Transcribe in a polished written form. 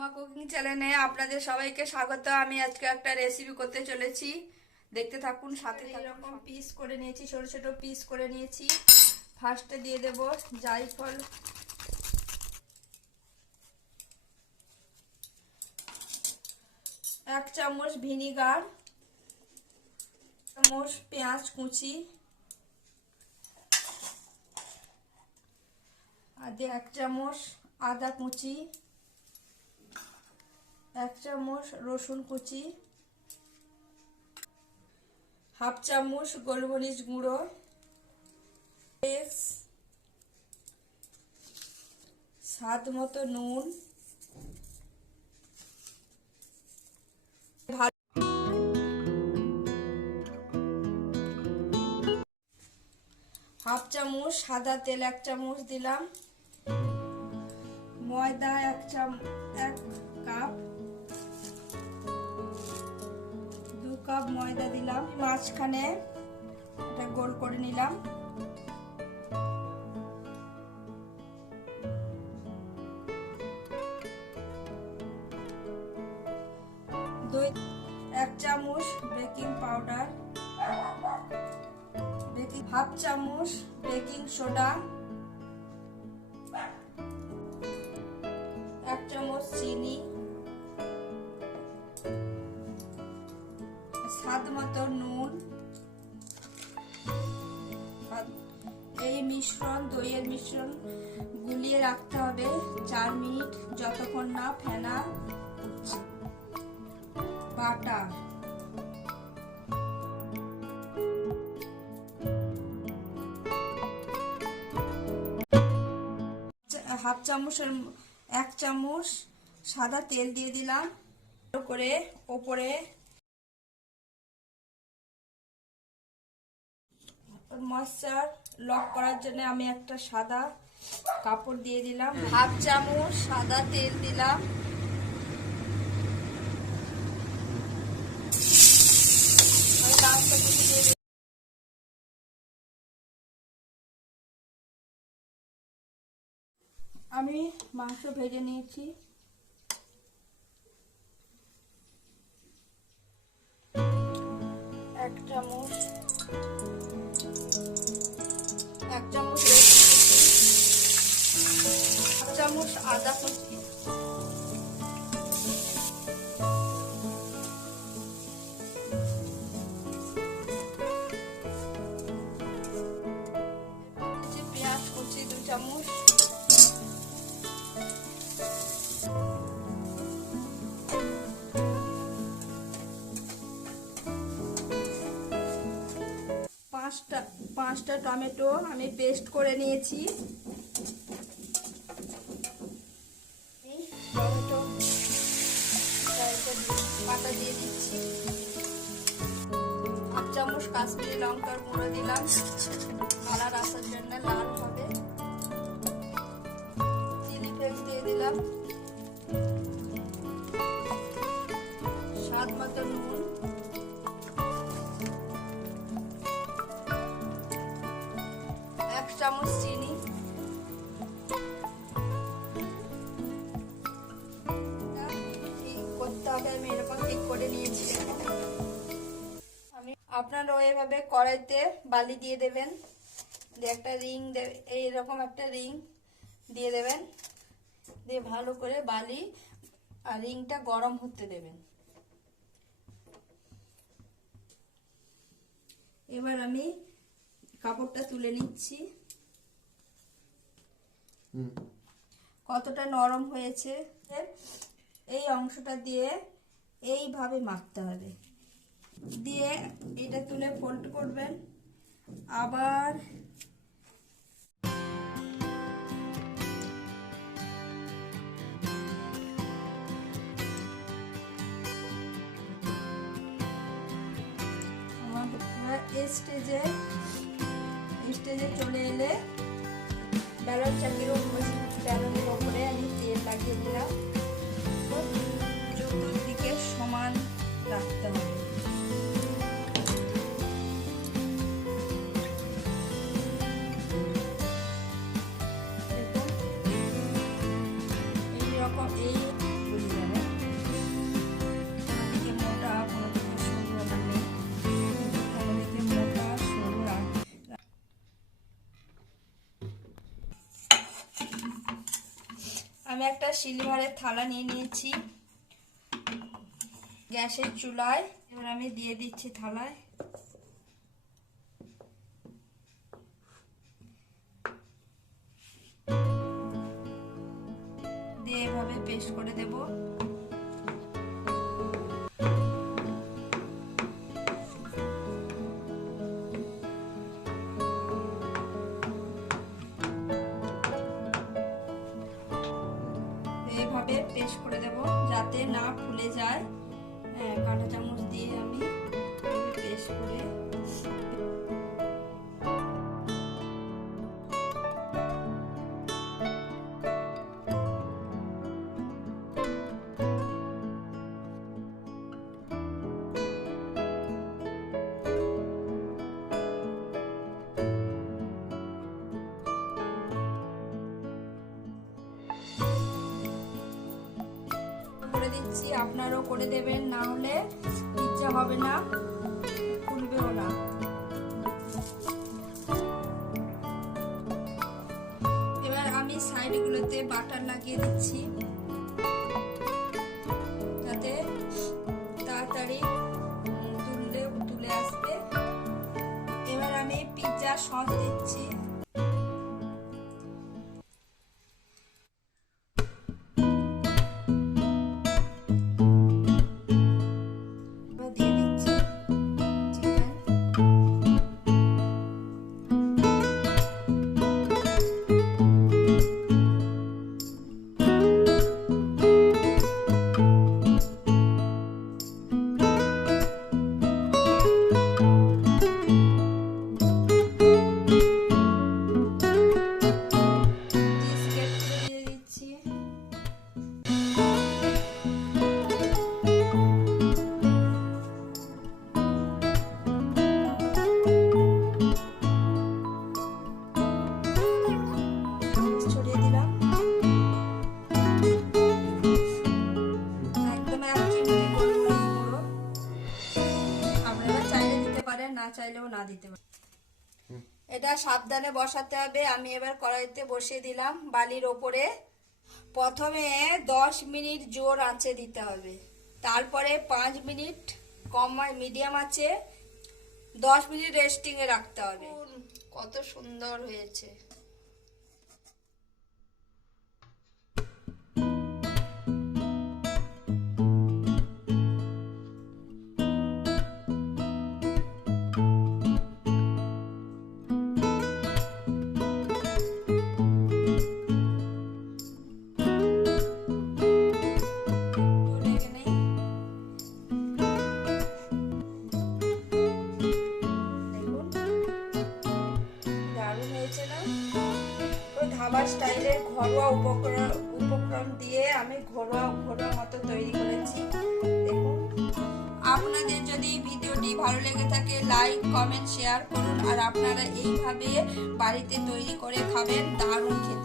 Uma cooking চ্যানেলে আপনাদের সবাইকে স্বাগত। আমি আজকে একটা রেসিপি করতে চলেছি, দেখতে থাকুন সাথে। এরকম পিস করে নিয়েছি, ছোট ছোট পিস করে নিয়েছি। ফার্স্টে দিয়ে দেব জায়ফল, এক চামচ ভিনিগার, চামচ পেঁয়াজ কুচি, আর এক চামচ আদা কুচি, এক চামচ রসুন কুচি, হাফ চামচ গোলমরিচ গুঁড়ো, স্বাদ মতো নুন, হাফ চামচ সাদা তেল, এক চামচ দিলাম, ময়দা এক কাপ, 2 কাপ ময়দা দিলাম। মাঝখানে এটা গোল করে নিলাম। এক চামচ বেকিং পাউডার, হাফ চামচ বেকিং সোডা, এক চামচ চিনি, স্বাদ মতো নুন। এই মিশ্রণ, দইয়ের মিশ্রণ গুলিয়ে রাখতে হবে 4 মিনিট, যতক্ষণ না ফেনা বাটা। হাফ চামচের 1 চামচ সাদা তেল দিয়ে দিলাম করে ওপরে। ময়শ্চার লক করার জন্য আমি একটা সাদা কাপড় দিয়ে দিলাম। হাফ চামচ সাদা তেল দিলাম, আমি মাংস ভেজে নিয়েছি। এক চামচ আদা কুচি, পেঁয়াজ কুচি 2 চামচ, পাঁচটা টমেটো আমি পেস্ট করে নিয়েছি। টমেটো পাতা দিয়ে দিচ্ছি। 1 চামচ কাশ্মীরি লঙ্কার গুঁড়ো দিলাম, কালার আসার জন্য, লাল হবে। চিলি ফ্লেক্স দিয়ে দিলাম, স্বাদ মতো নুন, এক চামচ চিনি, করতে হবে। আমি এরকম ঠিক করে নিয়েছি। আপনারা এভাবে কড়াইতে বালি দিয়ে দেবেন, একটা রিং, এইরকম একটা রিং দিয়ে দেবেন, দিয়ে ভালো করে বালি আর রিংটা গরম হতে দেবেন। এবার আমি কাপড়টা তুলে নিচ্ছি। কতটা নরম হয়েছে। এই অংশটা দিয়ে এইভাবে মাখতে হবে, দিয়ে এটা তুলে ফোল্ড করবেন। আবার স্টেজে চলে এলে ব্যালনের ওপরে আমি তেল লাগিয়ে দিলাম। চতুর্দিকে সমান রাখতে হবে। এইরকম এই আমি একটা সিলভারের থালা নিয়ে নিয়েছি গ্যাসের চুলায়। এবার আমি দিয়ে দিচ্ছি থালায়। দিয়ে এভাবে পেস্ট করে দেব। এইভাবে পেস্ট করে দেব যাতে না ফুলে যায়। কাঁটা চামচ দিয়ে আমি পেস্ট করে দিচ্ছি। আপনারাও করে দেবেন, না হলে পিৎজা হবে না, ফুলবেও না। এবার আমি সাইডগুলোতে বাটার লাগিয়ে দিচ্ছি যাতে তাড়াতাড়ি তুলে আসবে। এবার আমি পিৎজা সস দিচ্ছি। না চাইলেও না দিতে পারে। এটা সাবধানে বসাতে হবে। আমি এবার কড়াইতে বসিয়ে দিলাম বালির ওপরে। প্রথমে 10 মিনিট জোর আঁচে দিতে হবে, তারপরে 5 মিনিট কম মিডিয়াম আঁচে 10 মিনিট রেস্টিং এ রাখতে হবে। কত সুন্দর হয়েছে। ধাবা স্টাইলের ঘরোয়া উপকরণ দিয়ে আমি ঘরোয়া মতো তৈরি করেছি। দেখুন, আপনাদের যদি ভিডিওটি ভালো লেগে থাকে লাইক কমেন্ট শেয়ার করুন। আর আপনারা এইভাবে বাড়িতে তৈরি করে খাবেন, দারুণ খেতে।